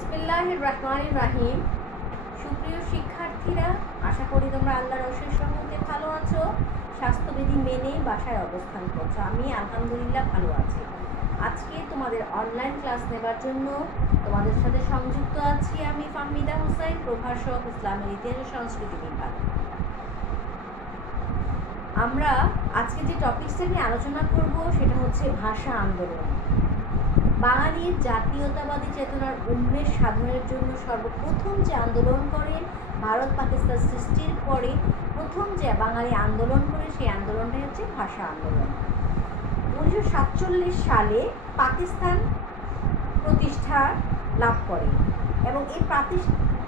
বিসমিল্লাহির রহমানির রহিম। সুপ্রিয় শিক্ষার্থীরা, আশা করি তোমরা আল্লাহর অশেষ রহমতে ভালো আছো, স্বাস্থ্যবিধি মেনে বাসায় অবস্থান করছো। আমি আলহামদুলিল্লাহ ভালো আছি। আজকে তোমাদের অনলাইন ক্লাস নেবার জন্য তোমাদের সাথে সংযুক্ত আছি আমি ফাহমিদা হোসেন, প্রভাষক, ইসলামের ইতিহাস সংস্কৃতি বিভাগ। আমরা আজকে যে টপিকসটা নিয়ে আলোচনা করব সেটা হচ্ছে ভাষা আন্দোলন। বাঙালির জাতীয়তাবাদী চেতনার উন্মেষ সাধনের জন্য সর্বপ্রথম যে আন্দোলন করেন, ভারত পাকিস্তান সৃষ্টির পরে প্রথম যে বাঙালি আন্দোলন করে সেই আন্দোলনটাই হচ্ছে ভাষা আন্দোলন। 1947 সালে পাকিস্তান প্রতিষ্ঠা লাভ করে এবং এই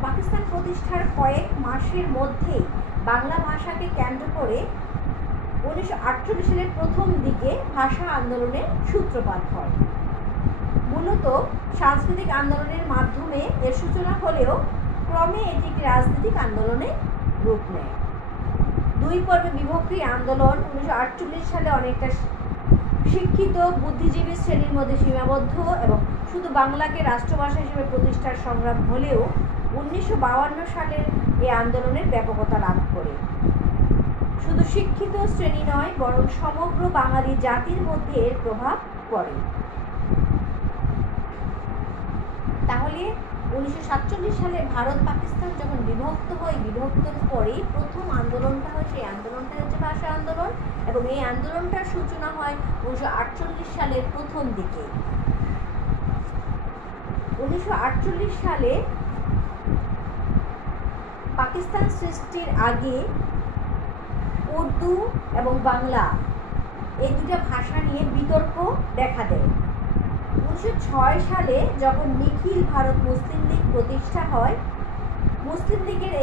পাকিস্তান প্রতিষ্ঠার কয়েক মাসের মধ্যেই বাংলা ভাষাকে কেন্দ্র করে 1948 সালের প্রথম দিকে ভাষা আন্দোলনের সূত্রপাত হয়। মূলত সাংস্কৃতিক আন্দোলনের মাধ্যমে এর সূচনা হলেও ক্রমে এটি একটি রাজনৈতিক আন্দোলনে রূপ নেয়। দুই পর্বে বিভক্ত আন্দোলন 1948 সালে অনেকটা শিক্ষিত বুদ্ধিজীবী শ্রেণীর মধ্যে সীমাবদ্ধ এবং শুধু বাংলাকে রাষ্ট্রভাষা হিসেবে প্রতিষ্ঠার সংগ্রাম হলেও 1952 সালের এই আন্দোলনের ব্যাপকতা লাভ করে। শুধু শিক্ষিত শ্রেণী নয়, বরং সমগ্র বাঙালি জাতির মধ্যে এর প্রভাব পড়ে। তাহলে 1947 সালে ভারত পাকিস্তান যখন বিভক্ত হয়, বিভক্তর পরেই প্রথম আন্দোলনটা হয়, সেই আন্দোলনটা হচ্ছে ভাষা আন্দোলন এবং এই আন্দোলনটার সূচনা হয় 1948 সালের প্রথম দিকে। 1948 সালে পাকিস্তান সৃষ্টির আগে উর্দু এবং বাংলা এই দুটো ভাষা নিয়ে বিতর্ক দেখা দেয়। 1906 সালে যখন নিখিল ভারত মুসলিম লীগ প্রতিষ্ঠা হয়, মুসলিম লীগের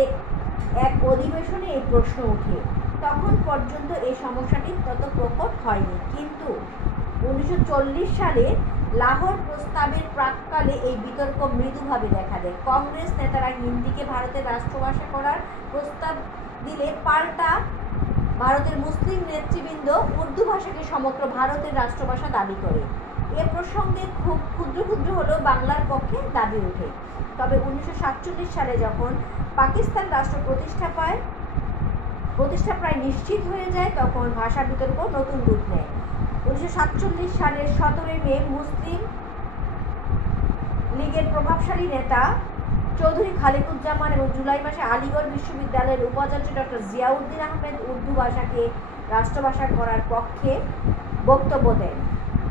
এক অধিবেশনে এই প্রশ্ন ওঠে। তখন পর্যন্ত এই সমস্যাটি তত প্রকট হয়নি, কিন্তু 1940 সালে লাহোর প্রস্তাবের প্রাক্কালে এই বিতর্ক মৃদুভাবে দেখা দেয়। কংগ্রেস নেতারা হিন্দিকে ভারতের রাষ্ট্রভাষা করার প্রস্তাব দিলে পাল্টা ভারতের মুসলিম নেতৃবৃন্দ উর্দু ভাষাকে সমগ্র ভারতের রাষ্ট্রভাষা দাবি করে। এ প্রসঙ্গে খুব ক্ষুদ্র ক্ষুদ্র হলেও বাংলার পক্ষে দাবি ওঠে। তবে 1947 সালে যখন পাকিস্তান রাষ্ট্র প্রতিষ্ঠা প্রায় নিশ্চিত হয়ে যায়, তখন ভাষা বিতর্ক নতুন রূপ নেয়। 1947 সালের 17 মে মুসলিম লীগের প্রভাবশালী নেতা চৌধুরী খালিকুজ্জামান এবং জুলাই মাসে আলিগড় বিশ্ববিদ্যালয়ের উপাচার্য ডক্টর জিয়াউদ্দিন আহমেদ উর্দু ভাষাকে রাষ্ট্রভাষা করার পক্ষে বক্তব্য দেন।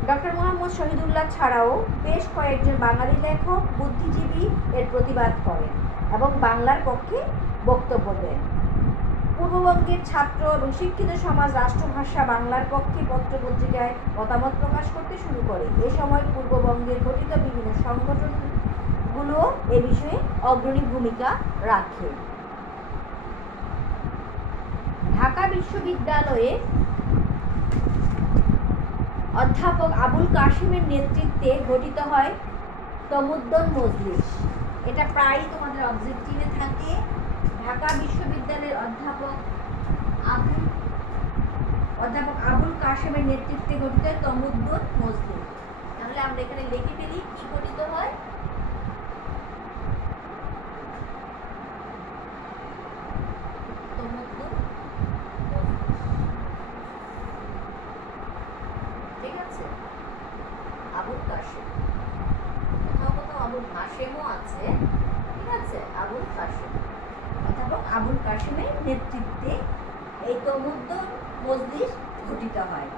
ডক্টর মোহাম্মদ শহীদুল্লাহ ছাড়াও বেশ কয়েকজন বাঙালি লেখক, বুদ্ধিজীবী এর প্রতিবাদ করেন এবং বাংলার পক্ষে বক্তব্য দেন। পূর্ববঙ্গের ছাত্র এবং শিক্ষিত সমাজ রাষ্ট্রভাষা বাংলার পক্ষে পত্রপত্রিকায় মতামত প্রকাশ করতে শুরু করে। এ সময় পূর্ববঙ্গে গঠিত বিভিন্ন সংগঠনগুলো এ বিষয়ে অগ্রণী ভূমিকা রাখে। ঢাকা বিশ্ববিদ্যালয়ে অধ্যাপক আবুল কাশিমের নেতৃত্বে গঠিত হয় তমুদ্দুন মজলিস। এটা প্রায়ই তোমাদের অবজেক্টিভে থাকে। ঢাকা বিশ্ববিদ্যালয়ের অধ্যাপক আবুল কাশিমের নেতৃত্বে গঠিত হয় তমুদ্দুন মজলিস। তাহলে আমরা এখানে লিখে ফেলি কি গঠিত হয়। আবুল কাশিম, কোথাও কোথাও আবুল কাশিমও আছে, ঠিক আছে। আবুল কাশিম, অধ্যাপক আবুল কাশিমের নেতৃত্বে এই তমুদ্দুন মজলিস গঠিত হয়।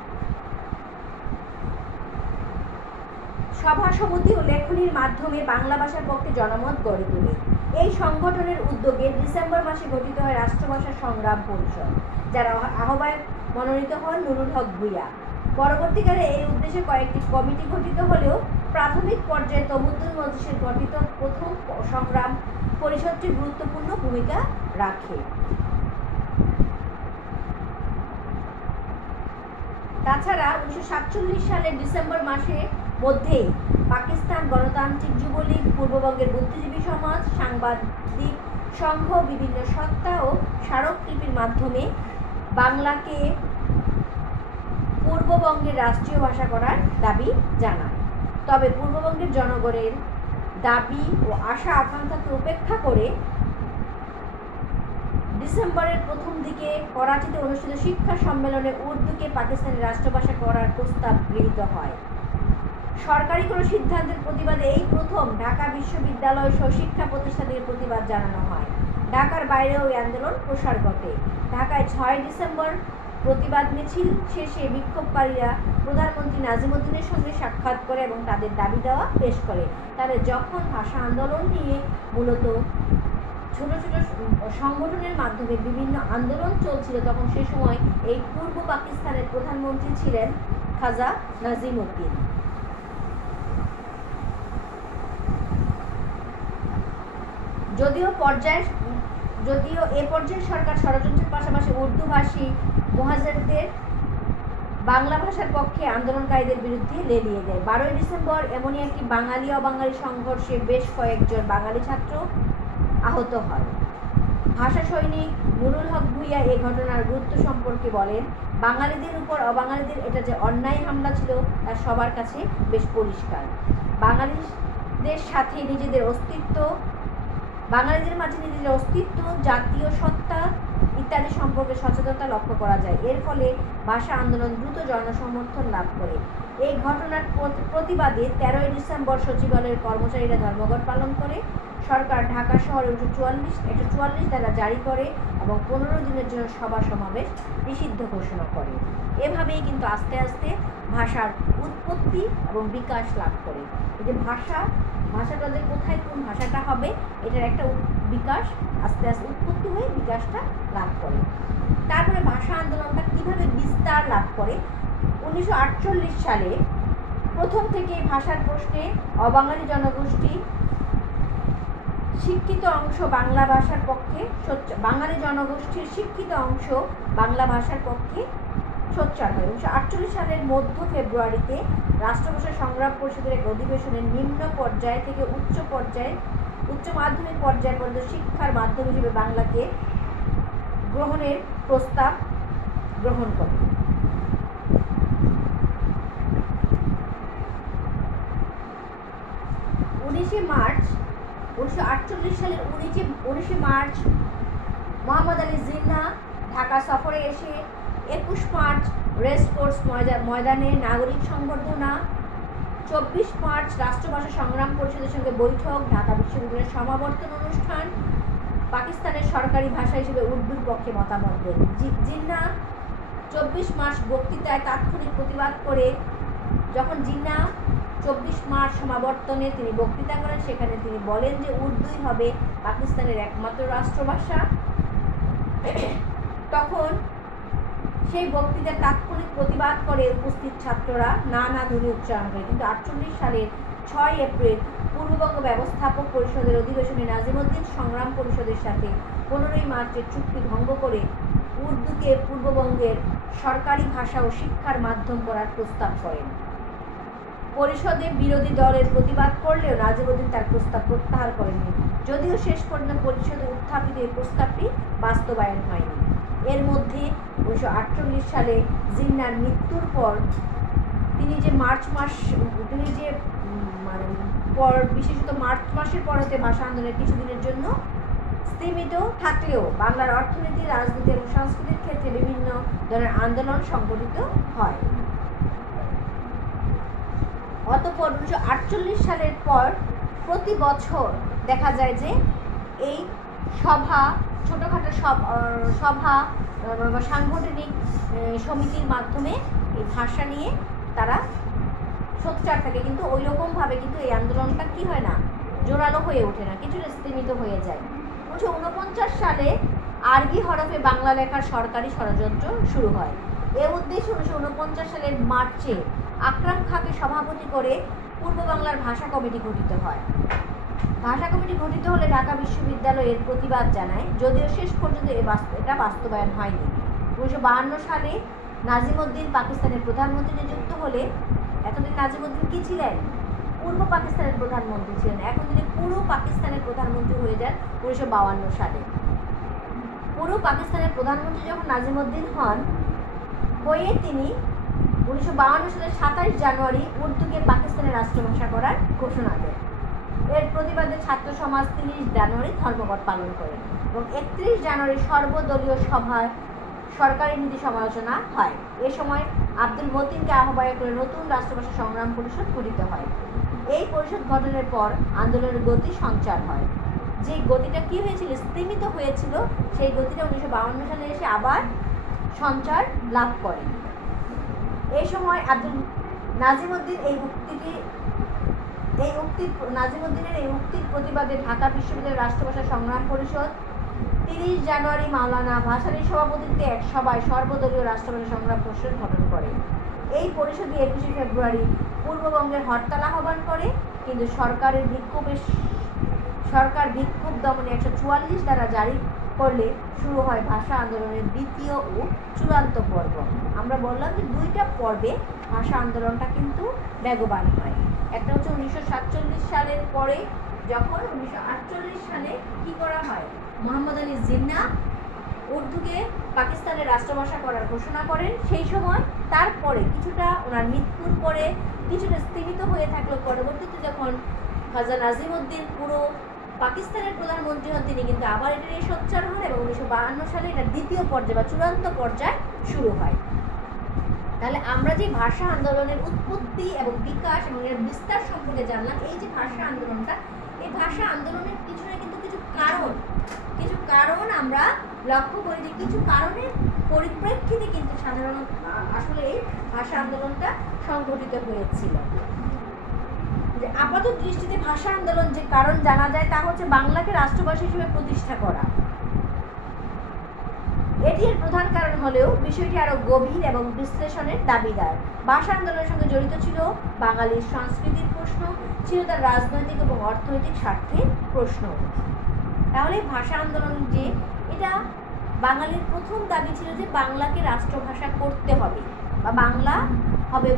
সভা সমিতি ও লেখনীর মাধ্যমে বাংলা ভাষার পক্ষে জনমত গড়ে তোলে। এই সংগঠনের উদ্যোগে ডিসেম্বর মাসে গঠিত হয় রাষ্ট্রভাষা সংগ্রাম পরিষদ, যার আহ্বায়ক মনোনীত হন নুরুল হক ভূঁইয়া। পরবর্তীকালে এই উদ্দেশ্যে কয়েকটি কমিটি গঠিত হলেও প্রাথমিক পর্যায়ে তমুদ্দুন মজলিসের গঠিত প্রথম সংগ্রাম পরিষদটি গুরুত্বপূর্ণ ভূমিকা রাখে। তাছাড়া 1947 সালের ডিসেম্বর মাসের মধ্যেই পাকিস্তান গণতান্ত্রিক যুবলীগ, পূর্ববঙ্গের বুদ্ধিজীবী সমাজ, সাংবাদিক সংঘ বিভিন্ন সত্তা ও স্মারকলিপির মাধ্যমে বাংলাকে পূর্ববঙ্গের রাষ্ট্রীয় ভাষা করার দাবি জানায়। তবে পূর্ববঙ্গের জনগণের দাবি ও আশা আকাঙ্ক্ষাকে উপেক্ষা করে ডিসেম্বরের প্রথম দিকে করাচিতে অনুষ্ঠিত শিক্ষা সম্মেলনে উর্দুকে পাকিস্তানের রাষ্ট্রভাষা করার প্রস্তাব গৃহীত হয়। সরকারি কোনো সিদ্ধান্তের প্রতিবাদে এই প্রথম ঢাকা বিশ্ববিদ্যালয় সহ শিক্ষা প্রতিষ্ঠানের প্রতিবাদ জানানো হয়। ঢাকার বাইরেও এই আন্দোলন প্রসার ঘটে। ঢাকায় 6 ডিসেম্বর প্রতিবাদ মিছিল শেষে বিক্ষোভকারীরা প্রধানমন্ত্রী নাজিমুদ্দিনের সঙ্গে সাক্ষাৎ করে এবং তাদের দাবি দেওয়া পেশ করে। তাদের যখন ভাষা আন্দোলন নিয়ে মূলত ছোট ছোট সংগঠনের মাধ্যমে বিভিন্ন আন্দোলন চলছিল, তখন সে সময় এই পূর্ব পাকিস্তানের প্রধানমন্ত্রী ছিলেন খাজা নাজিমুদ্দিন। যদিও এ পর্যায়ে সরকার ষড়যন্ত্রের পাশাপাশি উর্দুভাষী মুহাজিরদের বাংলা ভাষার পক্ষে আন্দোলনকারীদের বিরুদ্ধে লেলিয়ে দেয়। 12 ডিসেম্বর এমনই একটি বাঙালি অবাঙালি সংঘর্ষে বেশ কয়েকজন বাঙালি ছাত্র আহত হয়। ভাষা সৈনিক নুরুল হক ভূঁইয়া এই ঘটনার গুরুত্ব সম্পর্কে বলেন, বাঙালিদের উপর অবাঙালিদের এটা যে অন্যায় হামলা ছিল তা সবার কাছে বেশ পরিষ্কার। বাঙালিদের মাঝে নিজেদের অস্তিত্ব, জাতীয় সত্তা ইত্যাদি সম্পর্কে সচেতনতা লক্ষ্য করা যায়। এর ফলে ভাষা আন্দোলন দ্রুত জনসমর্থন লাভ করে। এই ঘটনার প্রতিবাদে 13 ডিসেম্বর সচিবালয়ের কর্মচারীরা ধর্মঘট পালন করে। সরকার ঢাকা শহরে 144 ধারা জারি করে এবং 15 দিনের জন্য সভা সমাবেশ নিষিদ্ধ ঘোষণা করে। এভাবেই কিন্তু আস্তে আস্তে ভাষার উৎপত্তি এবং বিকাশ লাভ করে। এই যে ভাষাটা যে কোথায় কোন ভাষাটা হবে, এটার একটা বিকাশ আস্তে আস্তে উৎপত্তি হয়ে বিকাশটা লাভ করে। তারপরে ভাষা আন্দোলনটা কিভাবে বিস্তার লাভ করে, 1948 সালে প্রথম থেকে ভাষার প্রশ্নে অবাঙালি জনগোষ্ঠী শিক্ষিত অংশ বাংলা ভাষার পক্ষে বাঙালি জনগোষ্ঠীর শিক্ষিত অংশ বাংলা ভাষার পক্ষে সোচ্চার হয়। 1948 সালের মধ্য ফেব্রুয়ারিতে রাষ্ট্রভাষা সংগ্রাম পরিষদের এক অধিবেশনের নিম্ন পর্যায় থেকে উচ্চ মাধ্যমিক পর্যায় পর্যন্ত শিক্ষার মাধ্যম হিসেবে বাংলাকে গ্রহণের প্রস্তাব গ্রহণ করে। 1948 সালের 19 মার্চ মোহাম্মদ আলী জিন্নাহ ঢাকা সফরে এসে 21 মার্চ রেসকোর্স ময়দানে নাগরিক সংবর্ধনা, 24 মার্চ রাষ্ট্রভাষা সংগ্রাম পরিষদের সঙ্গে বৈঠক, ঢাকা বিশ্ববিদ্যালয়ের সমাবর্তন অনুষ্ঠান, পাকিস্তানের সরকারি ভাষা হিসেবে উর্দুর পক্ষে মতামত দেন। জিন্নাহ 24 মার্চ বক্তৃতায় তাৎক্ষণিক প্রতিবাদ করে, যখন জিন্নাহ 24 মার্চ সমাবর্তনে তিনি বক্তৃতা করেন, সেখানে তিনি বলেন যে উর্দুই হবে পাকিস্তানের একমাত্র রাষ্ট্রভাষা। তখন সেই বক্তৃতার তাৎক্ষণিক প্রতিবাদ করে উপস্থিত ছাত্ররা না ধ্বনি উচ্চারণ করে। কিন্তু 48 সালের 6 এপ্রিল পূর্ববঙ্গ ব্যবস্থাপক পরিষদের অধিবেশনে নাজিমুদ্দিন সংগ্রাম পরিষদের সাথে 15 মার্চের চুক্তি ভঙ্গ করে উর্দুকে পূর্ববঙ্গের সরকারি ভাষা ও শিক্ষার মাধ্যম করার প্রস্তাব করেন। পরিষদে বিরোধী দলের প্রতিবাদ করলেও নাজিমুদ্দিন তার প্রস্তাব প্রত্যাহার করেননি, যদিও শেষ পর্যন্ত পরিষদে উত্থাপিত এই প্রস্তাবটি বাস্তবায়ন হয়নি। এর মধ্যে 1948 সালে জিন্নাহর মৃত্যুর পর বিশেষত মার্চ মাসের পর হতে ভাষা আন্দোলনের কিছুদিনের জন্য স্থিমিত থাকলেও বাংলার অর্থনীতি, রাজনীতি এবং সংস্কৃতির ক্ষেত্রে বিভিন্ন ধরনের আন্দোলন সংগঠিত হয়। অতঃপর 1948 সালের পর প্রতি বছর দেখা যায় যে এই ছোটোখাটো সভা বা সাংগঠনিক সমিতির মাধ্যমে এই ভাষা নিয়ে তারা সোচ্চার থাকে, কিন্তু ওই রকমভাবে কিন্তু এই আন্দোলনটা কি হয় না, জোরালো হয়ে ওঠে না, কিছুটা স্তীমিত হয়ে যায়। 1949 সালে আরবি হরফে বাংলা লেখার সরকারি ষড়যন্ত্র শুরু হয়। এ উদ্দেশ্যে 1949 সালের মার্চে আকরাম খাঁকে সভাপতি করে পূর্ব বাংলার ভাষা কমিটি গঠিত হয়। ভাষা কমিটি গঠিত হলে ঢাকা বিশ্ববিদ্যালয়ের প্রতিবাদ জানায়, যদিও শেষ পর্যন্ত এটা বাস্তবায়ন হয়নি। 1952 সালে নাজিমুদ্দিন পাকিস্তানের প্রধানমন্ত্রী নিযুক্ত হলে, এতদিন নাজিমুদ্দিন কি ছিলেন? পূর্ব পাকিস্তানের প্রধানমন্ত্রী ছিলেন। এখন তিনি পুরো পাকিস্তানের প্রধানমন্ত্রী হয়ে যান 1952 সালে। পুরো পাকিস্তানের প্রধানমন্ত্রী যখন নাজিমুদ্দিন হন, হয়ে তিনি 1952 সালের 27 জানুয়ারি উর্দুকে পাকিস্তানের রাষ্ট্রভাষা করার ঘোষণা দেন। এর প্রতিবাদে ছাত্র সমাজ 30 জানুয়ারি ধর্মঘট পালন করে এবং 31 জানুয়ারি সর্বদলীয় সভায় সরকারি নীতি সমালোচনা হয়। এ সময় আব্দুল মতিনকে আহ্বায়ক করে নতুন রাষ্ট্রভাষা সংগ্রাম পরিষদ গঠিত হয়। এই পরিষদ গঠনের পর আন্দোলনের গতি সঞ্চার হয়। যে গতিটা কি হয়েছিল, স্তীমিত হয়েছিল, সেই গতিটা 1952 সালে এসে আবার সঞ্চার লাভ করে। এই সময় আব্দুল নাজিমউদ্দিন নাজিমউদ্দিনের এই উক্তির প্রতিবাদে ঢাকা বিশ্ববিদ্যালয়ের রাষ্ট্রভাষা সংগ্রাম পরিষদ 30 জানুয়ারি মাওলানা ভাসানীর সভাপতিত্বে এক সভায় সর্বদলীয় রাষ্ট্রভাষা সংগ্রাম পরিষদ গঠন করে। এই পরিষদে 21 ফেব্রুয়ারি পূর্ববঙ্গের হরতাল আহ্বান করে, কিন্তু সরকার বিক্ষোভ দমনে 144 ধারা জারি করলে শুরু হয় ভাষা আন্দোলনের দ্বিতীয় ও চূড়ান্ত পর্ব। আমরা বললাম যে দুইটা পর্বে ভাষা আন্দোলনটা কিন্তু বেগবান হয়। একটা হচ্ছে 1947 সালের পরে, যখন 1948 সালে কি করা হয়, মোহাম্মদ আলী জিন্নাহ উর্দুকে পাকিস্তানের রাষ্ট্রভাষা করার ঘোষণা করেন। সেই সময় তারপরে কিছুটা ওনার মৃত্যুর পরে কিছুটা স্থগিত হয়ে থাকলো। পরবর্তীতে যখন খাজা নাজিমউদ্দিন পুরো পাকিস্তানের প্রধানমন্ত্রী হন, তিনি কিন্তু আবার এটা নিয়ে সোচ্চার হন এবং 1952 সালে এটা দ্বিতীয় পর্যায় বা চূড়ান্ত পর্যায় শুরু হয়। তাহলে আমরা যে ভাষা আন্দোলনের উৎপত্তি এবং বিকাশ এবং এর বিস্তার সম্পর্কে জানলাম। এই যে ভাষা আন্দোলনটা, এই ভাষা আন্দোলনের পিছনে কিন্তু কিছু কারণ আমরা লক্ষ্য করি, যে কিছু কারণের পরিপ্রেক্ষিতে কিন্তু সাধারণত আসলে এই ভাষা আন্দোলনটা সংঘটিত হয়েছিল। যে আপাত দৃষ্টিতে ভাষা আন্দোলন যে কারণ জানা যায় তা হচ্ছে বাংলাকে রাষ্ট্রভাষা হিসেবে প্রতিষ্ঠা করা। এটি এর প্রধান কারণ হলেও বিষয়টি আরো গভীর এবং বিশ্লেষণের দাবিদার। ভাষা আন্দোলনের সঙ্গে জড়িত ছিল বাঙালির সংস্কৃতির প্রশ্ন, ছিল তার রাজনৈতিক এবং অর্থনৈতিক স্বার্থের প্রশ্ন। তাহলে ভাষা আন্দোলন যে এটা বাঙালির প্রথম দাবি ছিল যে বাংলাকে রাষ্ট্রভাষা করতে হবে, বা বাংলা হবে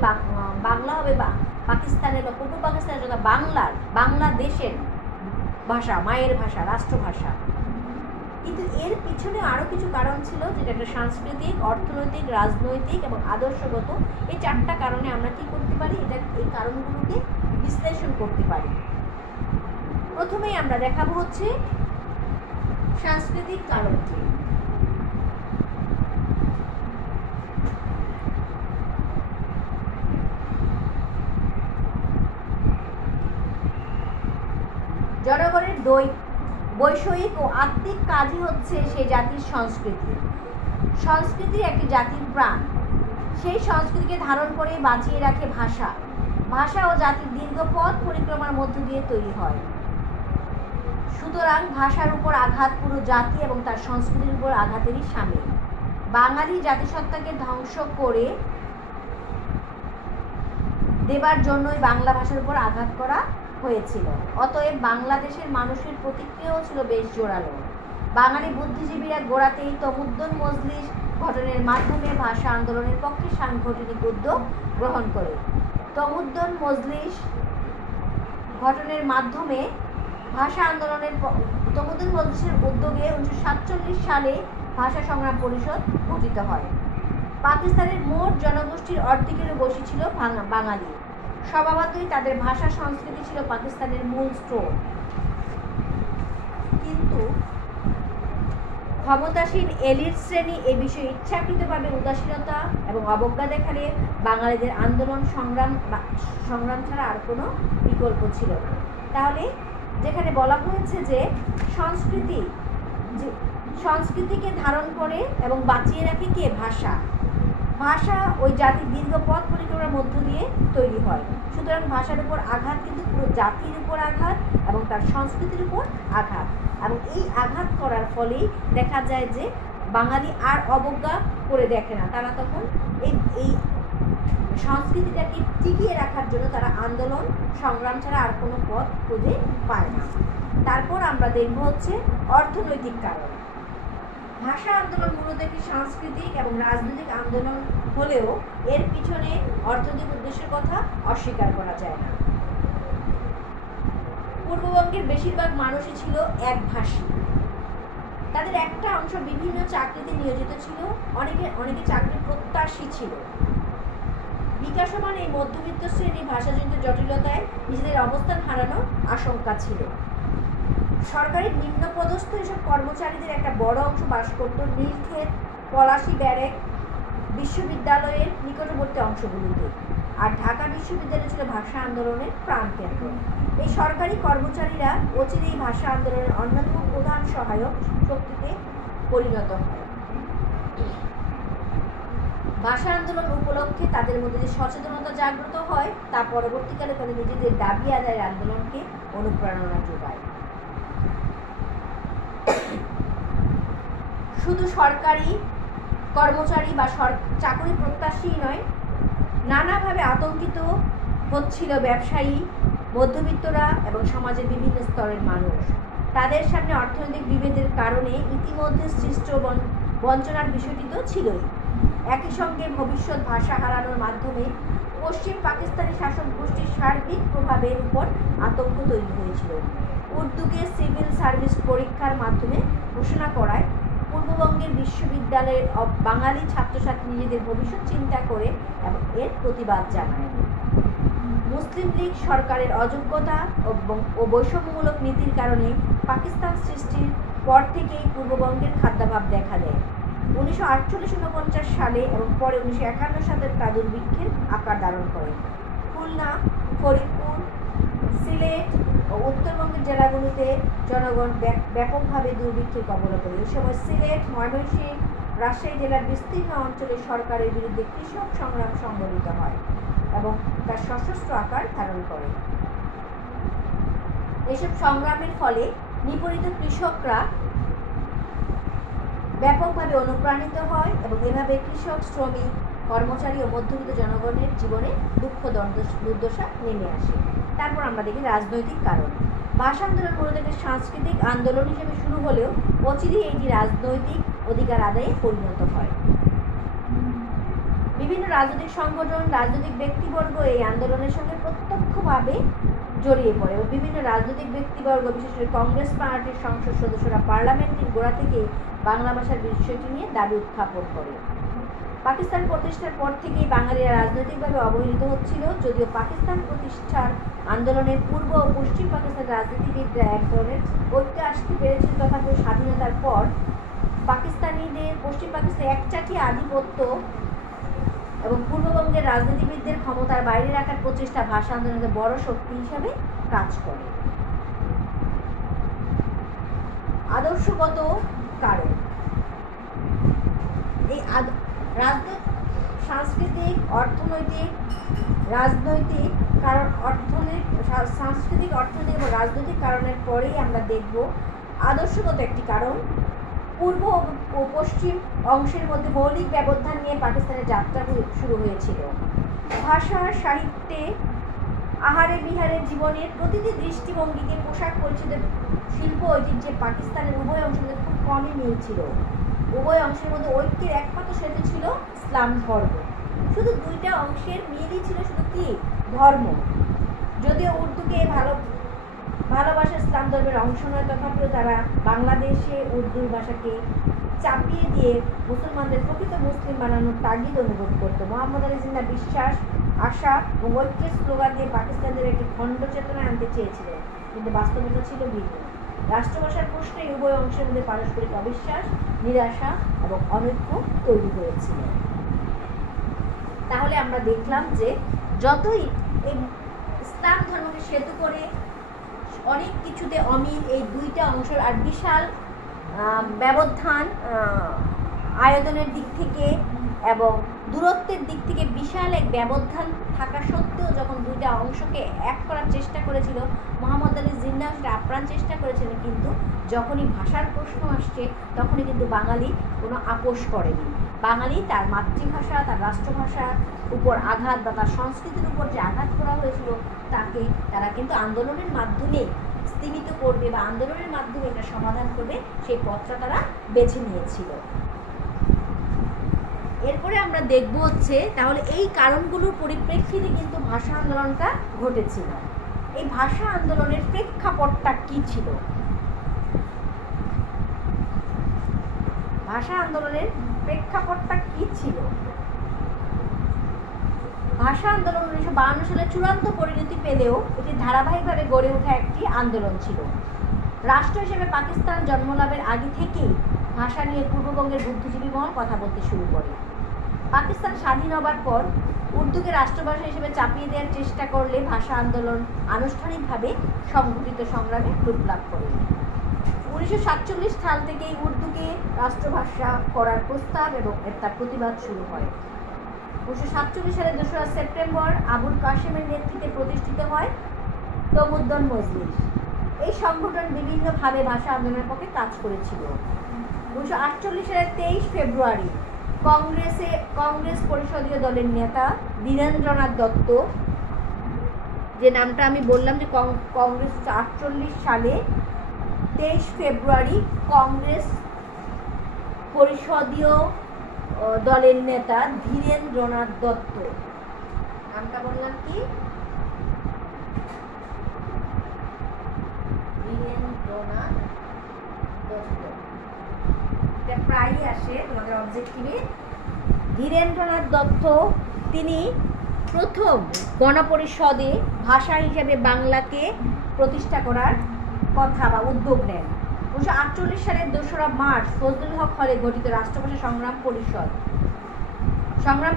পাকিস্তানের বা পূর্ব পাকিস্তানের যথা বাংলাদেশের ভাষা, মায়ের ভাষা, রাষ্ট্রভাষা। কিন্তু এর পিছনে আরো কিছু কারণ ছিল, যেটা একটা সাংস্কৃতিক, অর্থনৈতিক, রাজনৈতিক এবং আদর্শগত। এই 4টা কারণে আমরা কি করতে পারি, এই কারণগুলোকে বিশ্লেষণ করতে পারি। প্রথমেই আমরা দেখাবো হচ্ছে সাংস্কৃতিক কারণকে। জনগণের বৈষয়িক ও আত্মিক কাজই হচ্ছে সেই জাতির সংস্কৃতি একটি জাতির প্রাণ। সেই সংস্কৃতিকে ধারণ করে বাঁচিয়ে রাখে ভাষা ও জাতির দীর্ঘ পথ পরিক্রমার মধ্য দিয়ে তৈরি হয়। সুতরাং ভাষার উপর আঘাত পুরো জাতি এবং তার সংস্কৃতির উপর আঘাতেরই শামিল। বাঙালি জাতিসত্তাকে ধ্বংস করে দেবার জন্যই বাংলা ভাষার উপর আঘাত করা হয়েছিল। অতএব বাংলাদেশের মানুষের প্রতিক্রিয়াও ছিল বেশ জোরালো। বাঙালি বুদ্ধিজীবীরা গোড়াতেই তমুদ্দুন মজলিস গঠনের মাধ্যমে ভাষা আন্দোলনের পক্ষে সাংগঠনিক উদ্যোগ গ্রহণ করে। তমুদ্দুন মজলিস গঠনের মাধ্যমে তমুদ্দুন মজলিসের উদ্যোগে 1947 সালে ভাষা সংগ্রাম পরিষদ গঠিত হয়। পাকিস্তানের মোট জনগোষ্ঠীর অর্ধেকেরও বেশি ছিল বাঙালি। স্বভাবতই তাদের ভাষা সংস্কৃতি ছিল পাকিস্তানের মূল স্রোত। কিন্তু ক্ষমতাসীন এলিট শ্রেণী এ বিষয়ে ইচ্ছাকৃতভাবে উদাসীনতা এবং অবজ্ঞা দেখালে বাঙালিদের আন্দোলন সংগ্রাম ছাড়া আর কোনো বিকল্প ছিল না। তাহলে যেখানে বলা হয়েছে যে সংস্কৃতিকে ধারণ করে এবং বাঁচিয়ে রাখে কে, ভাষা ওই জাতির দীর্ঘ পথ পরিক্রমার মধ্য দিয়ে তৈরি হয়। সুতরাং ভাষার উপর আঘাত কিন্তু পুরো জাতির উপর আঘাত এবং তার সংস্কৃতির উপর আঘাত, এবং এই আঘাত করার ফলেই দেখা যায় যে বাঙালি আর অবজ্ঞা করে দেখে না। তারা তখন এই সংস্কৃতিটাকে টিকিয়ে রাখার জন্য তারা আন্দোলন সংগ্রাম ছাড়া আর কোনো পথ খুঁজে পায় না। তারপর আমরা দেখব হচ্ছে অর্থনৈতিক কারণ। ভাষা আন্দোলন মূলত একটি সাংস্কৃতিক এবং রাজনৈতিক আন্দোলন হলেও এর পিছনে অর্থনৈতিক উদ্দেশ্যের কথা অস্বীকার করা যায় না। পূর্ববঙ্গের বেশিরভাগ মানুষই ছিল একভাষী। তাদের একটা অংশ বিভিন্ন চাকরিতে নিয়োজিত ছিল, অনেকে চাকরির প্রত্যাশী ছিল। বিকাশমান এই মধ্যবিত্ত শ্রেণী ভাষাজনিত জটিলতায় নিজেদের অবস্থান হারানোর আশঙ্কা ছিল। সরকারি নিম্নপদস্থ এসব কর্মচারীদের একটা বড় অংশ বাস করত নীলক্ষেত, পলাশী ব্যারেক বিশ্ববিদ্যালয়ের নিকটবর্তী অংশগুলিতে, আর ঢাকা বিশ্ববিদ্যালয় ছিল ভাষা আন্দোলনের প্রাণকেন্দ্র। এই সরকারি কর্মচারীরা অচিরেই ভাষা আন্দোলনের অন্যতম প্রধান সহায়ক শক্তিতে পরিণত হয়। ভাষা আন্দোলন উপলক্ষে তাদের মধ্যে যে সচেতনতা জাগ্রত হয় তা পরবর্তীকালে তাদের নিজেদের দাবি আদায়ের আন্দোলনকে অনুপ্রেরণা যোগায়। শুধু সরকারি কর্মচারী বা চাকরি প্রত্যাশী নয়, নানাভাবে আতঙ্কিত হচ্ছিল ব্যবসায়ী, মধ্যবিত্তরা এবং সমাজের বিভিন্ন স্তরের মানুষ। তাদের সামনে অর্থনৈতিক বিভেদের কারণে ইতিমধ্যে সৃষ্ট বঞ্চনার বিষয়টি তো ছিলই। একই সঙ্গে ভবিষ্যৎ ভাষা হারানোর মাধ্যমে পশ্চিম পাকিস্তানি শাসক গোষ্ঠীর সার্বিক প্রভাবের উপর আতঙ্ক তৈরি হয়েছিল। উর্দুকে সিভিল সার্ভিস পরীক্ষার মাধ্যমে ঘোষণা করায় পূর্ববঙ্গের বিশ্ববিদ্যালয়ের বাঙালি ছাত্রছাত্রী নিজেদের ভবিষ্যৎ চিন্তা করে এবং এর প্রতিবাদ জানায়। মুসলিম লীগ সরকারের অযোগ্যতা ও বৈষম্যমূলক নীতির কারণে পাকিস্তান সৃষ্টির পর থেকেই পূর্ববঙ্গের খাদ্যাভাব দেখা দেয়। 1948-49 সালে এবং পরে 1951 সালে তা দুর্ভিক্ষের আকার ধারণ করে। খুলনা, ফরিদপুর, সিলেট ও উত্তরবঙ্গের জেলাগুলোতে জনগণ ব্যাপকভাবে দুর্ভিক্ষের কবলে পড়ে। এই সময় সিলেট, ময়মনসিংহ, রাজশাহী জেলার বিস্তীর্ণ অঞ্চলে সরকারের বিরুদ্ধে কৃষক সংগ্রাম সংগঠিত হয় এবং তার সশস্ত্র আকার ধারণ করে। এসব সংগ্রামের ফলে নিপীড়িত কৃষকরা ব্যাপকভাবে অনুপ্রাণিত হয় এবং এভাবে কৃষক, শ্রমিক, কর্মচারী ও মধ্যবিত্ত জনগণের জীবনে দুঃখ দুর্দশা নেমে আসে। তারপর আমরা দেখি রাজনৈতিক কারণ। ভাষা আন্দোলন মূলত একটি সাংস্কৃতিক আন্দোলন হিসেবে শুরু হলেও অচিরেই এটি রাজনৈতিক অধিকার আদায়ে পরিণত হয়। বিভিন্ন রাজনৈতিক সংগঠন, রাজনৈতিক ব্যক্তিবর্গ এই আন্দোলনের সঙ্গে প্রত্যক্ষভাবে জড়িয়ে পড়ে এবং বিভিন্ন রাজনৈতিক ব্যক্তিবর্গ, বিশেষ করে কংগ্রেস পার্টির সংসদ সদস্যরা পার্লামেন্টের গোড়া থেকে বাংলা ভাষার বিষয়টি নিয়ে দাবি উত্থাপন করে। পাকিস্তান প্রতিষ্ঠার পর থেকেই বাঙালিরা রাজনৈতিকভাবে অবহেলিত হচ্ছিল, যদিও পাকিস্তান প্রতিষ্ঠার আন্দোলনের পূর্ব ও পশ্চিম পাকিস্তান রাজনীতিবিদরা এক ধরনের ঐক্য আসতে পেরেছিল। তথাপি স্বাধীনতার পর পাকিস্তানিদের পশ্চিম পাকিস্তানে একচাটি আধিপত্য এবং পূর্ববঙ্গের রাজনীতিবিদদের ক্ষমতার বাইরে রাখার প্রচেষ্টা ভাষা আন্দোলনের বড় শক্তি হিসাবে কাজ করে। আদর্শগত কারণ। এই সাংস্কৃতিক, অর্থনৈতিক, রাজনৈতিক কারণ, সাংস্কৃতিক, অর্থনৈতিক এবং রাজনৈতিক কারণের পরেই আমরা দেখব আদর্শগত একটি কারণ। পূর্ব ও পশ্চিম অংশের মধ্যে মৌলিক ব্যবধান নিয়ে পাকিস্তানের যাত্রা শুরু হয়েছিল। ভাষা, সাহিত্যে, আহারে বিহারে, জীবনের প্রতিটি দৃষ্টিভঙ্গিকে, পোশাক পরিচ্ছদের, শিল্প ঐতিহ্যে পাকিস্তানের উভয় অংশের মধ্যে খুব কমই মিল ছিল। উভয় অংশের মধ্যে ঐক্যের একমাত্র সেতু ছিল ইসলাম ধর্ম। শুধু দুইটা অংশের মিলই ছিল শুধু কি? ধর্ম। যদিও উর্দুকে ভালোবাসা ইসলাম ধর্মের অংশ নয়, তথাপিও তারা বাংলাদেশে উর্দু ভাষাকে চাপিয়ে দিয়ে মুসলমানদের প্রকৃত মুসলিম বানানোর তাগিদ অনুভব করত। মোহাম্মদ আলী জিন্নাহ বিশ্বাস, আশা ও ঐক্যের স্লোগান দিয়ে পাকিস্তানদের একটি খণ্ড চেতনায় আনতে চেয়েছিলেন, কিন্তু বাস্তবতা ছিল ভিন্ন। রাষ্ট্রভাষার প্রশ্নে উভয় অংশের মধ্যে পারস্পরিক অবিশ্বাস, নিরাশা এবং অনৈক্য তৈরি হয়েছিল। তাহলে আমরা দেখলাম যে যতই এই ইসলাম ধর্মকে সেতু করে অনেক কিছুতে অমিল এই দুইটা অংশের, আর বিশাল ব্যবধান আয়তনের দিক থেকে এবং দূরত্বের দিক থেকে বিশাল এক ব্যবধান থাকা সত্ত্বেও যখন দুইটা অংশকে এক করার চেষ্টা করেছিল মোহাম্মদ আলী জিন্নাহ সেটা আপ্রাণ চেষ্টা করেছিলেন, কিন্তু যখনই ভাষার প্রশ্ন আসছে তখনই কিন্তু বাঙালি কোনো আপোষ করেনি। বাঙালি তার মাতৃভাষা, তার রাষ্ট্রভাষার উপর আঘাত বা তার সংস্কৃতির উপর যে আঘাত করা হয়েছিল তাকে তারা কিন্তু আন্দোলনের মাধ্যমে স্তীমিত করবে বা আন্দোলনের মাধ্যমে এটা সমাধান করবে, সেই পথটা তারা বেছে নিয়েছিল। এরপরে আমরা দেখব হচ্ছে তাহলে এই কারণগুলোর পরিপ্রেক্ষিতে কিন্তু ভাষা আন্দোলনটা ঘটেছিল। এই ভাষা আন্দোলনের প্রেক্ষাপটটা কি ছিল? ভাষা আন্দোলনের প্রেক্ষাপটটা কি ছিল? ভাষা আন্দোলন 1952 সালে চূড়ান্ত পরিণতি পেলেও এটি ধারাবাহিকভাবে গড়ে ওঠা একটি আন্দোলন ছিল। রাষ্ট্র হিসেবে পাকিস্তান জন্মলাভের আগে থেকেই ভাষা নিয়ে পূর্ববঙ্গের বুদ্ধিজীবীগণ কথা বলতে শুরু করে। পাকিস্তান স্বাধীন হবার পর উর্দুকে রাষ্ট্রভাষা হিসেবে চাপিয়ে দেওয়ার চেষ্টা করলে ভাষা আন্দোলন আনুষ্ঠানিকভাবে সংগঠিত সংগ্রামে রূপ লাভ করে। 1947 সাল থেকেই উর্দুকে রাষ্ট্রভাষা করার প্রস্তাব এবং তার প্রতিবাদ শুরু হয়। 1947 সালের 2রা সেপ্টেম্বর আবুল কাশেমের নেতৃত্বে প্রতিষ্ঠিত হয় তমুদ্দন মজলিস। এই সংগঠন বিভিন্নভাবে ভাষা আন্দোলনের পক্ষে কাজ করেছিল। 1948 সালের 23 ফেব্রুয়ারি কংগ্রেস পরিষদীয় দলের নেতা ধীরেন্দ্রনাথ দত্ত, যে নামটা আমি বললাম যে কংগ্রেস 48 সালে 23 ফেব্রুয়ারি কংগ্রেস পরিষদীয় দলের নেতা ধীরেন্দ্রনাথ দত্ত, নামটা বললাম কি, ধীরেন্দ্রনাথ দত্ত, এটা প্রায়ই আসে তোমাদের অবজেক্টিভে। ধীরেন্দ্রনাথ দত্ত তিনি প্রথম গণপরিষদে ভাষা হিসেবে বাংলাকে প্রতিষ্ঠা করার কথা বা উদ্যোগ নেন। 1948 সালের 2রা মার্চ ফজলুল হক হলে গঠিত রাষ্ট্রভাষা সংগ্রাম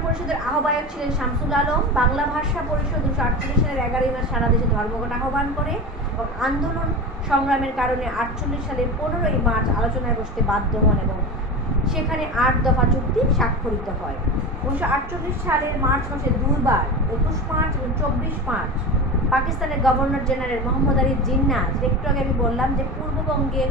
পরিষদের আহ্বায়ক ছিলেন শামসুল আলম। বাংলা ভাষা পরিষদ 1948 সালের 11 মার্চ সারা দেশে ধর্মঘট আহ্বান করে এবং আন্দোলন সংগ্রামের কারণে 48 সালের 15 মার্চ আলোচনায় বসতে বাধ্য হন এবং সেখানে 8 দফা চুক্তি স্বাক্ষরিত হয়। 1948 সালের মার্চ মাসে দুইবার 21 মার্চ এবং 24 মার্চ পাকিস্তানের গভর্নর জেনারেল মোহাম্মদ আলী জিন্নাহ, একটু আগে আমি বললাম যে পূর্ববঙ্গের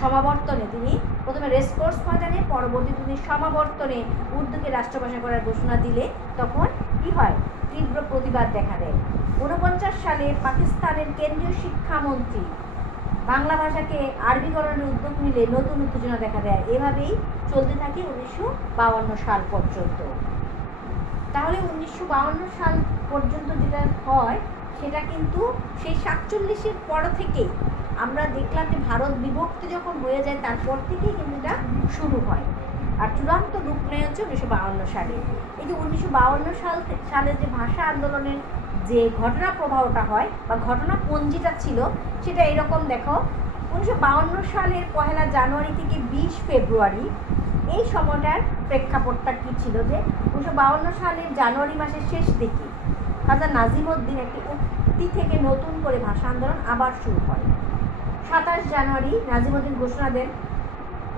সমাবর্তনে তিনি প্রথমে রেসকোর্স ময়দানে, পরবর্তী তিনি সমাবর্তনে উর্দুকে রাষ্ট্রভাষা করার ঘোষণা দিলে তখন কি হয়, তীব্র প্রতিবাদ দেখা দেয়। 49 সালে পাকিস্তানের কেন্দ্রীয় শিক্ষামন্ত্রী বাংলা ভাষাকে আরবিকরণের উদ্যোগ নিলে নতুন উত্তেজনা দেখা দেয়। এভাবেই চলতে থাকে 1952 সাল পর্যন্ত। তাহলে 1952 সাল পর্যন্ত যেটা হয় সেটা কিন্তু সেই 47-এর পর থেকেই আমরা দেখলাম যে ভারত বিভক্তি যখন হয়ে যায় তারপর থেকেই কিন্তু এটা শুরু হয়, আর চূড়ান্ত রূপ নেয় হচ্ছে 1952 সালে। এই যে 1952 সালে যে ভাষা আন্দোলনের যে ঘটনা প্রবাহটা হয় বা ঘটনা পঞ্জিটা ছিল সেটা এরকম দেখো। 1952 সালের 1 জানুয়ারি থেকে 20 ফেব্রুয়ারি এই সময়টার প্রেক্ষাপটটা কী ছিল, যে 1952 সালের জানুয়ারি মাসের শেষ দিকে খাজা নাজিমউদ্দিন একটি উক্তি থেকে নতুন করে ভাষা আন্দোলন আবার শুরু হয়। 27 জানুয়ারি নাজিমউদ্দিন ঘোষণা দেন।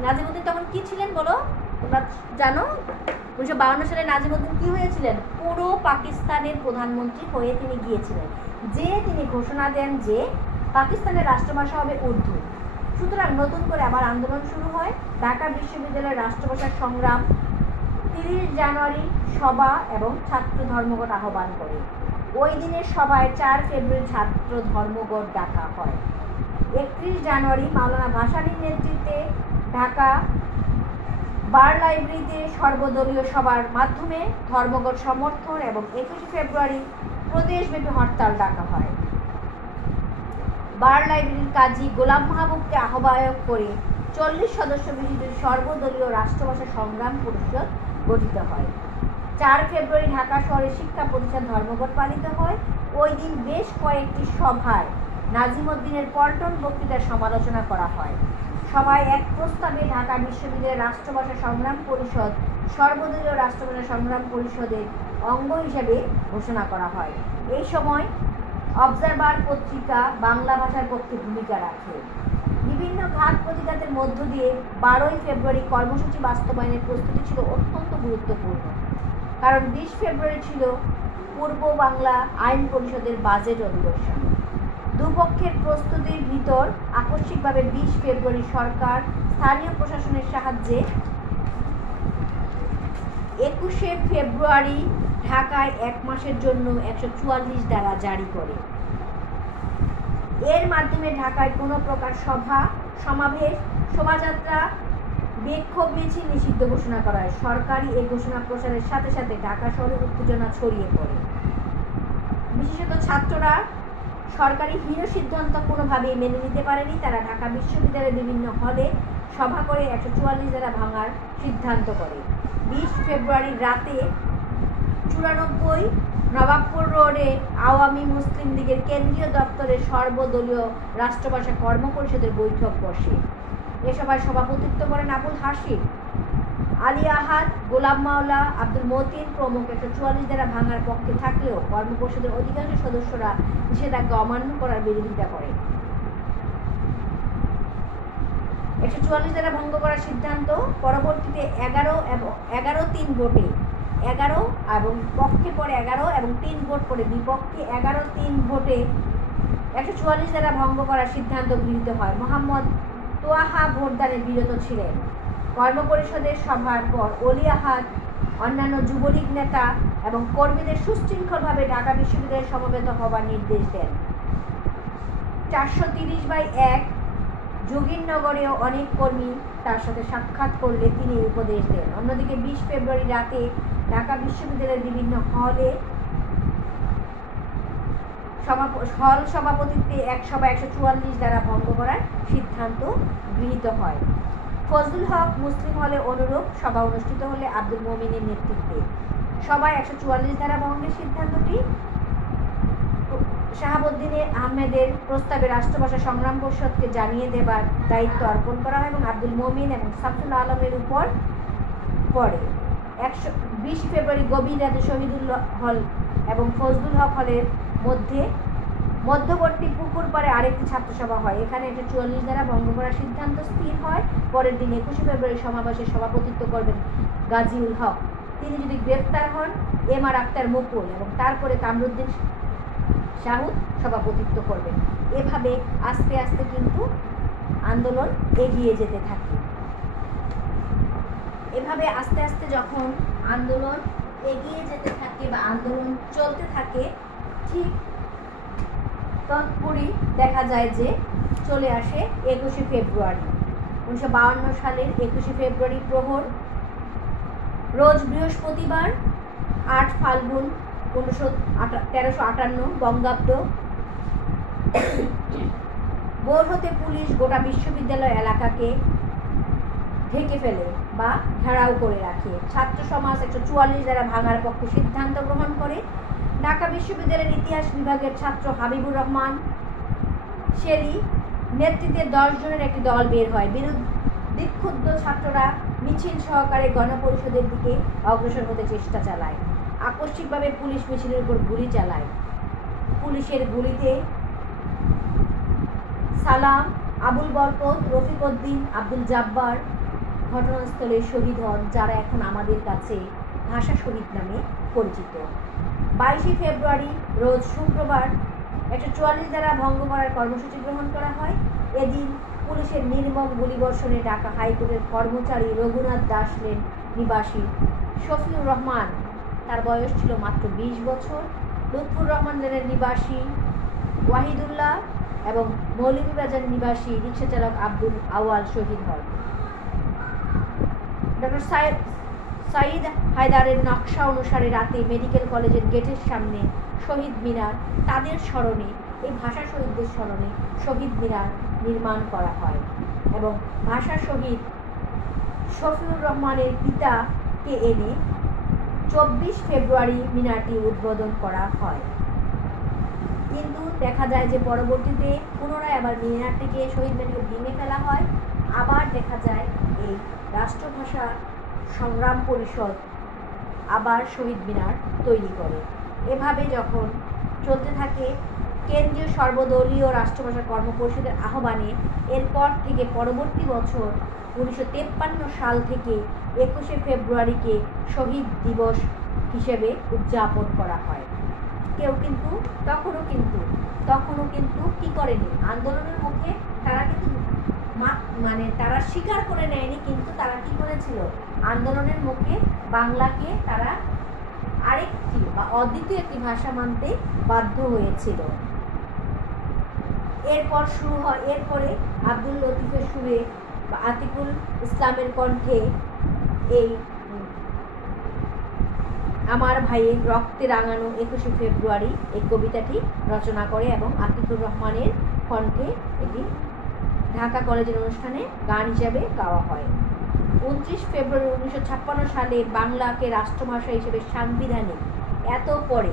নাজিমউদ্দিন তখন কি ছিলেন বলো, তোমরা জানো? 1952 সালে নাজিমউদ্দিন কি হয়েছিলেন? পুরো পাকিস্তানের প্রধানমন্ত্রী হয়ে তিনি গিয়েছিলেন, যে তিনি ঘোষণা দেন যে পাকিস্তানের রাষ্ট্রভাষা হবে উর্দু। সুতরাং নতুন করে আবার আন্দোলন শুরু হয়। ঢাকা বিশ্ববিদ্যালয়ের রাষ্ট্রভাষার সংগ্রাম 30 জানুয়ারি সভা এবং ছাত্র ধর্মঘট আহ্বান করে। ওই দিনের সভায় 4 ফেব্রুয়ারি ছাত্র ধর্মঘট ডাকা হয়। 31 জানুয়ারি মাওলানা ভাসানীর নেতৃত্বে ঢাকা বার লাইব্রেরিতে সর্বদলীয় সভার মাধ্যমে ধর্মঘট সমর্থন এবং 21 ফেব্রুয়ারি প্রদেশব্যাপী হরতাল ডাকা হয়। বার লাইব্রেরির কাজী গোলাম মাহবুবকে আহ্বায়ক করে 40 সদস্য বিশিষ্ট সর্বদলীয় রাষ্ট্রভাষা সংগ্রাম পরিষদ গঠিত হয়। 4 ফেব্রুয়ারি ঢাকা শহরে শিক্ষা প্রতিষ্ঠান ধর্মঘট পালিত হয়। ওই দিন বেশ কয়েকটি সভায় নাজিমউদ্দিনের পল্টন বক্তৃতার সমালোচনা করা হয়। সভায় এক প্রস্তাবে ঢাকা বিশ্ববিদ্যালয়ের রাষ্ট্রভাষা সংগ্রাম পরিষদ সর্বদলীয় রাষ্ট্রভাষা সংগ্রাম পরিষদের অঙ্গ হিসেবে ঘোষণা করা হয়। এই সময় অবজারভার পত্রিকা বাংলা ভাষার পক্ষে ভূমিকা রাখে। বিভিন্ন ঘাত প্রতিঘাতের মধ্য দিয়ে 12 ফেব্রুয়ারি কর্মসূচি বাস্তবায়নের প্রস্তুতি ছিল অত্যন্ত গুরুত্বপূর্ণ, কারণ 20 ফেব্রুয়ারি ছিল পূর্ব বাংলা আইন পরিষদের বাজেট অধিবেশন। দুপক্ষের প্রস্তুতির ভিতর আকস্মিকভাবে 20 ফেব্রুয়ারি সরকার স্থানীয় প্রশাসনের সাহায্যে 21 ফেব্রুয়ারি ঢাকায় 1 মাসের জন্য 144 ধারা জারি করে। এর মাধ্যমে ঢাকায় কোনো প্রকার সভা সমাবেশ, শোভাযাত্রা, বিক্ষোভ মিছিল নিষিদ্ধ ঘোষণা করা হয়। সরকারি এই ঘোষণা প্রচারের সাথে সাথে ঢাকা শহরে উত্তেজনা ছড়িয়ে পড়ে। বিশেষত ছাত্ররা সরকারি হীন সিদ্ধান্ত কোনোভাবেই মেনে নিতে পারেনি। তারা ঢাকা বিশ্ববিদ্যালয়ের বিভিন্ন হলে সভা করে 144 ধারা ভাঙার সিদ্ধান্ত করে। 20 ফেব্রুয়ারি রাতে 1994 নবাবপুর রোডে আওয়ামী মুসলিম লীগের কেন্দ্রীয় দপ্তরে সর্বদলীয় রাষ্ট্রভাষা কর্মপরিষদের বৈঠক বসে। এ সভায় সভাপতিত্ব করেন আবুল হাশিম, আলী আহাদ, গোলাম মাওলা, আব্দুল মতিন প্রমুখ। 144 ধারা ভাঙার পক্ষে থাকলেও কর্মপরিষদের অধিকাংশ সদস্যরা নিষেধাজ্ঞা অমান্য করার বিরোধিতা করে। 144 ধারা ভঙ্গ করার সিদ্ধান্ত পরবর্তীতে 11-3 ভোটে 11 এবং পক্ষে পরে 11 এবং 3 ভোট করে বিপক্ষে 11-3 ভোটে 144 ধারা ভঙ্গ করার সিদ্ধান্ত গৃহীত হয়। মোহাম্মদ তোয়াহা ভোটদানে বিরত ছিলেন। কর্মপরিষদের সভার পর অলি আহাদ অন্যান্য যুবলীগ নেতা এবং কর্মীদের সুশৃঙ্খলভাবে ঢাকা বিশ্ববিদ্যালয়ে সমবেত হবার নির্দেশ দেন। 430/1 যোগীনগরেও অনেক কর্মী তার সাথে সাক্ষাৎ করলে তিনি উপদেশ দেন। অন্যদিকে 20 ফেব্রুয়ারি রাতে ঢাকা বিশ্ববিদ্যালয়ের বিভিন্ন হল সভাপতিত্বে এক সভা 144 দ্বারা ভঙ্গ করার সিদ্ধান্ত গৃহীত হয়। ফজলুল হক মুসলিম হলে অনুরূপ সভা অনুষ্ঠিত হলে আব্দুল মোমিনের নেতৃত্বে সভায় 144 ধারা ভঙ্গের সিদ্ধান্তটি শাহাবুদ্দিন আহমেদের প্রস্তাবে রাষ্ট্রভাষা সংগ্রাম পরিষদকে জানিয়ে দেবার দায়িত্ব অর্পণ করা হয় এবং আব্দুল মোমিন এবং শামসুল আলমের উপর পড়ে। 20 ফেব্রুয়ারি গভীর রাতে শহীদুল হল এবং ফজলুল হক হলের মধ্যবর্তী পুকুর পাড়ে আরেকটি ছাত্রসভা হয়। এখানে 144 ধারা ভঙ্গ করার সিদ্ধান্ত স্থির হয়। পরের দিন 21 ফেব্রুয়ারি সমাবেশে সভাপতিত্ব করবেন গাজীউল হক। তিনি যদি গ্রেপ্তার হন এমআর আক্তার মুকুল এবং তারপরে কামরুদ্দিন শাহুদ সভাপতিত্ব করবেন। এভাবে আস্তে আস্তে কিন্তু আন্দোলন এগিয়ে যেতে থাকে। এভাবে আস্তে আস্তে যখন আন্দোলন এগিয়ে যেতে থাকে বা আন্দোলন চলতে থাকে, ঠিক তৎপরই দেখা যায় যে চলে আসে 21 ফেব্রুয়ারি। 1952 সালের 21 ফেব্রুয়ারি প্রহর রোজ বৃহস্পতিবার 8 ফাল্গুন 1358 বঙ্গাব্দ ভোর হতে পুলিশ গোটা বিশ্ববিদ্যালয় এলাকাকে ঢেকে ফেলে বা ঘেরাও করে রাখে। ছাত্র সমাজ 144 দ্বারা ভাঙার পক্ষে সিদ্ধান্ত গ্রহণ করে। ঢাকা বিশ্ববিদ্যালয়ের ইতিহাস বিভাগের ছাত্র হাবিবুর রহমান শেরি নেতৃত্বে 10 জনের একটি দল বের হয়। বিক্ষুব্ধ ছাত্ররা মিছিল সহকারে গণপরিষদের দিকে অগ্রসর হতে চেষ্টা চালায়। আকস্মিকভাবে পুলিশ মিছিলের উপর গুলি চালায়। পুলিশের গুলিতে সালাম, আবুল বরকত, রফিক উদ্দিন, আব্দুল জাব্বার ঘটনাস্থলে শহীদ হন, যারা এখন আমাদের কাছে ভাষা শহীদ নামে পরিচিত। 22 ফেব্রুয়ারি রোজ শুক্রবার 144 দ্বারা ভঙ্গ করার কর্মসূচি গ্রহণ করা হয়। এদিন পুলিশের নির্মম গুলিবর্ষণে ঢাকা হাইকোর্টের কর্মচারী রঘুনাথ দাস লেন নিবাসী শফিউর রহমান, তার বয়স ছিল মাত্র 20 বছর, লুৎফুর রহমান লেনের নিবাসী ওয়াহিদুল্লাহ এবং মৌলভীবাজার নিবাসী রিকশাচালক আব্দুল আওয়াল শহীদ হন। ডক্টর সাইদ হায়দারের নকশা অনুসারে রাতে মেডিকেল কলেজের গেটের সামনে শহীদ মিনার, তাদের স্মরণে, এই ভাষা শহীদদের স্মরণে শহীদ মিনার নির্মাণ করা হয় এবং ভাষা শহীদ শফিউর রহমানের পিতাকে এনে 24 ফেব্রুয়ারি মিনারটি উদ্বোধন করা হয়। কিন্তু দেখা যায় যে পরবর্তীতে পুনরায় আবার মিনারটিকে শহীদ মিনারকে ভেঙে ফেলা হয়। আবার দেখা যায় এই রাষ্ট্রভাষা সংগ্রাম পরিষদ আবার শহীদ মিনার তৈরি করে। এভাবে যখন চলতে থাকে কেন্দ্রীয় সর্বদলীয় রাষ্ট্রভাষা কর্মপরিষদের আহ্বানে এরপর থেকে পরবর্তী বছর 1953 সাল থেকে 21 ফেব্রুয়ারিকে শহীদ দিবস হিসেবে উদযাপন করা হয়। কেউ কিন্তু তখনও কিন্তু কি করেনি, আন্দোলনের মুখে তারা কিন্তু তারা স্বীকার করে নেয়নি, কিন্তু তারা কি করেছিল, আন্দোলনের মুখে বাংলাকে তারা আরেকটি বা অদ্বিতীয় একটি ভাষা মানতে বাধ্য হয়েছিল। এরপরে আব্দুল লতিফের সুরে বা আতিকুল ইসলামের কণ্ঠে এই আমার ভাইয়ের রক্তে রাঙানো 21 ফেব্রুয়ারি এই কবিতাটি রচনা করে এবং আতিকুর রহমানের কণ্ঠে এটি ঢাকা কলেজের অনুষ্ঠানে গান হিসাবে গাওয়া হয়। 29 ফেব্রুয়ারি 1956 সালে বাংলাকে রাষ্ট্রভাষা হিসেবে সাংবিধানিক এত পরে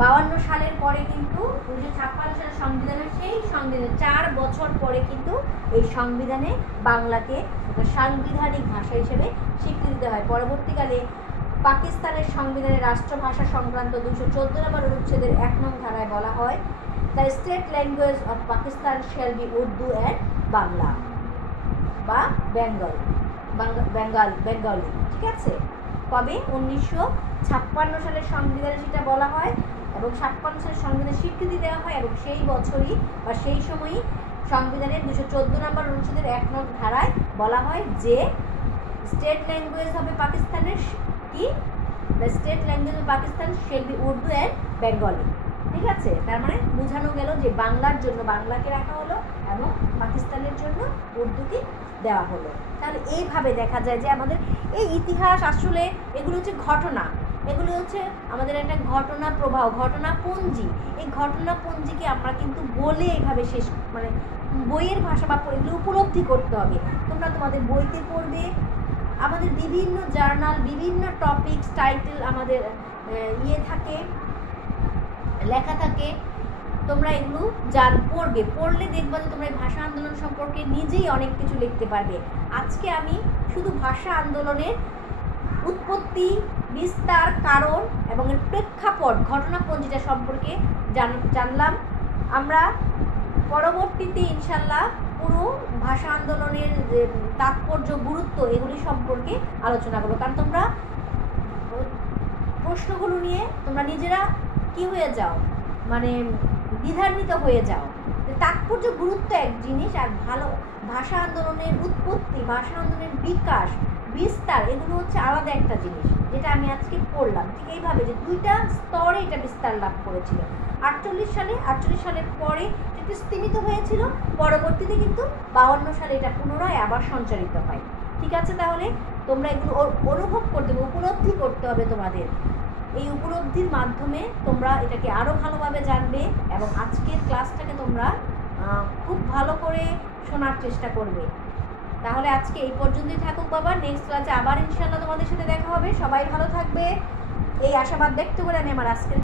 52 সালের পরে কিন্তু 1956 সালের সংবিধানের সেই সংবিধানে 4 বছর পরে কিন্তু এই সংবিধানে বাংলাকে সাংবিধানিক ভাষা হিসেবে স্বীকৃতি দেওয়া হয়। পরবর্তীকালে পাকিস্তানের সংবিধানে রাষ্ট্রভাষা সংক্রান্ত 214 নম্বর অনুচ্ছেদের 1 নং ধারায় বলা হয়, the state language of Pakistan shall be Urdu and Bangla বা বেঙ্গলি। ঠিক আছে, কবে? 1956 সালের সংবিধানে সেটা বলা হয় এবং 56 সালের সংবিধানে স্বীকৃতি দেওয়া হয় এবং সেই বছরই বা সেই সময়ই সংবিধানের 214 নম্বর অনুচ্ছেদের 1 নং ধারায় বলা হয় যে স্টেট ল্যাঙ্গুয়েজ হবে পাকিস্তানের কি, the state language of Pakistan shall be Urdu and Bengali. ঠিক আছে, তার মানে বোঝানো গেল যে বাংলার জন্য বাংলাকে রাখা হলো এবং পাকিস্তানের জন্য উর্দুকে দেওয়া হলো। তাহলে এইভাবে দেখা যায় যে আমাদের এই ইতিহাস আসলে এগুলো হচ্ছে ঘটনা, এগুলো হচ্ছে আমাদের একটা ঘটনা প্রবাহ, ঘটনাপঞ্জি। এই ঘটনাপঞ্জিকে আমরা কিন্তু বলে এইভাবে শেষ মানে বইয়ের ভাষা বা এগুলো উপলব্ধি করতে হবে। তোমরা তোমাদের বইতে পড়বে, আমাদের বিভিন্ন জার্নাল, বিভিন্ন টপিকস টাইটেল আমাদের থাকে, লেখা থাকে, তোমরা এগুলো পড়লে দেখবা যে তোমরা এই ভাষা আন্দোলন সম্পর্কে নিজেই অনেক কিছু লিখতে পারবে। আজকে আমি শুধু ভাষা আন্দোলনের উৎপত্তি, বিস্তার, কারণ এবং এর প্রেক্ষাপট, ঘটনাপঞ্জিটা সম্পর্কে জানলাম। আমরা পরবর্তীতে ইনশাল্লাহ পুরো ভাষা আন্দোলনের যে তাৎপর্য, গুরুত্ব এগুলি সম্পর্কে আলোচনা করবো। কারণ তোমরা প্রশ্নগুলো নিয়ে তোমরা নিজেরা কি হয়ে যাও, মানে দ্বিধান্বিত হয়ে যাও। তাৎপর্য, গুরুত্ব এক জিনিস, আর ভালো ভাষা আন্দোলনের উৎপত্তি, ভাষা আন্দোলনের বিকাশ, বিস্তার এগুলো হচ্ছে আলাদা একটা জিনিস, যেটা আমি আজকে পড়লাম। ঠিক এইভাবে যে দুইটা স্তরে এটা বিস্তার লাভ করেছিল। 48 সালের পরে একটু স্তীমিত হয়েছিল, পরবর্তীতে কিন্তু 52 সালে এটা পুনরায় আবার সঞ্চারিত হয়। ঠিক আছে, তাহলে তোমরা এগুলো অনুভব করতে হবে, উপলব্ধি করতে হবে তোমাদের। এই উপলব্ধির মাধ্যমে তোমরা এটাকে আরও ভালোভাবে জানবে এবং আজকের ক্লাসটাকে তোমরা খুব ভালো করে শোনার চেষ্টা করবে। তাহলে আজকে এই পর্যন্তই থাকুক বাবা, নেক্সট ক্লাসে আবার ইনশাআল্লাহ তোমাদের সাথে দেখা হবে। সবাই ভালো থাকবে এই আশাবাদ ব্যক্ত করে আমি আমার আজকের